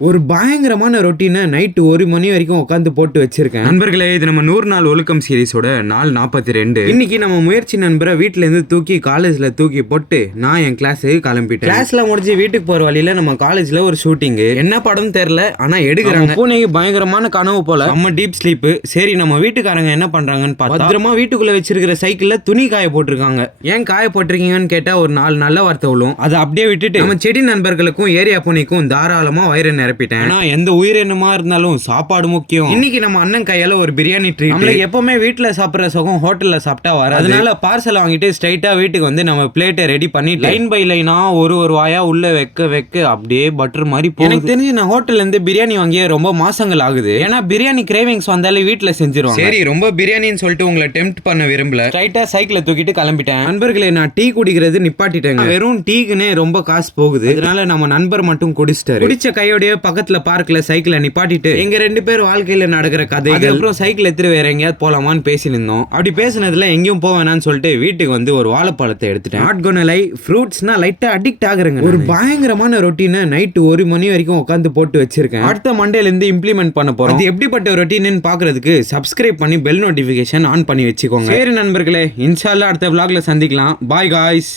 ஒரு பயங்கரமான ரொட்டீனை நைட்டு 1 மணி வரைக்கும் உட்காந்து போட்டு வச்சிருக்கேன். நண்பர்களே, இது நம்ம 100 நாள் ஒழுக்கம் சீரிஸோட நாள் 42. இன்னைக்கு நம்ம முயற்சி நண்பரை வீட்டுல இருந்து தூக்கி காலேஜ்ல தூக்கி போட்டு நான் என் கிளாஸுக்கு கிளம்பிட்டேன். கிளாஸ்ல முடிஞ்சு வீட்டுக்கு போற வழியில நம்ம காலேஜ்ல ஒரு ஷூட்டிங். என்ன படம் தெரியல, ஆனா எடுக்கிறாங்க. பூனைக்கு பயங்கரமான கனவு போல, நம்ம டீப் ஸ்லீப். சரி, நம்ம வீட்டுக்காரங்க என்ன பண்றாங்கன்னு பார்த்தா பத்திரமா வீட்டுக்குள்ள வச்சிருக்கிற சைக்கிள்ல துணி காய போட்டிருக்காங்க. ஏன் காய போட்டிருக்கீங்கன்னு கேட்டா ஒரு 4 நல்ல வார்த்தை விழும். அதை அப்படியே விட்டுட்டு நம்ம செடி நண்பர்களுக்கும் ஏரியா பூனைக்கும் தாராளமா வயிறு நிரப்பிட்டேன். ஆனா எந்த உயிரினமா இருந்தாலும் சாப்பாடு முக்கியம். இன்னைக்கு நம்ம அண்ணன் கையால ஒரு பிரியாணி ட்ரீட். நம்மளுக்கு எப்பவுமே வீட்டுல சாப்பிடுற சுகம் ஹோட்டல்ல சாப்பிட்டா வராது. அதனால பார்சல் வாங்கிட்டு ஸ்ட்ரைட்டா வீட்டுக்கு வந்து நம்ம பிளேட்டை ரெடி பண்ணி லைன் பை லைனா ஒரு வாயா உள்ள வைக்க அப்படியே பட்டர் மாதிரி போகுது. எனக்கு தெரிஞ்சு நான் ஹோட்டல்ல இருந்து பிரியாணி வாங்கிய ரொம்ப மாசங்கள் ஆகுது. ஏன்னா பிரியாணி கிரேவிங்ஸ் வந்தாலே வீட்டுல செஞ்சிருவாங்க. சரி, ரொம்ப பிரியாணின்னு சொல்லிட்டு உங்களை டெம்ப்ட் பண்ண விரும்பல. ஸ்ட்ரைட்டா சைக்கிளை தூக்கிட்டு கிளம்பிட்டேன். நண்பர்களே, நான் டீ குடிக்கிறது நிப்பாட்டிட்டேங்க. வெறும் டீக்குன்னு ரொம்ப காசு போகுது. அதனால நம்ம நண்பர் மட்டும் குடிச்சிட்டாரு. குடிச்ச கையோடைய பக்கத்துல பார்க்ல சைக்கிளை நிப்பாட்டிட்டு எங்க 2 பேர் வாழ்க்கையில நடக்கிற கதை, அப்புறம் சைக்கிள் எடுத்து வேற எங்கேயாவது போலாமான்னு பேசினிருந்தோம். அப்படி பேசினதுல எங்கேயும் போவேனான்னு சொல்லிட்டு வீட்டுக்கு வந்து ஒரு வாழைப்பழத்தை எடுத்துட்டேன். நாட் கோனா லை, ஃப்ரூட்ஸ்னா லைட்டா அடிக்ட் ஆகுறேங்க. ஒரு பயங்கரமான ரொட்டீனை நைட்டு 1 மணி வரைக்கும் உட்காந்து போட்டு வச்சிருக்கேன். அடுத்த மண்டேல இருந்து இம்ப்ளிமெண்ட் பண்ண போறோம். அது எப்படிப்பட்ட ரொட்டீன்னு பாக்குறதுக்கு சப்ஸ்கிரைப் பண்ணி பெல் நோட்டிபிகேஷன் ஆன் பண்ணி வச்சுக்கோங்க. சரி நண்பர்களே, இன்ஷா அல்லாஹ் அடுத்த vlogல சந்திக்கலாம். Bye guys.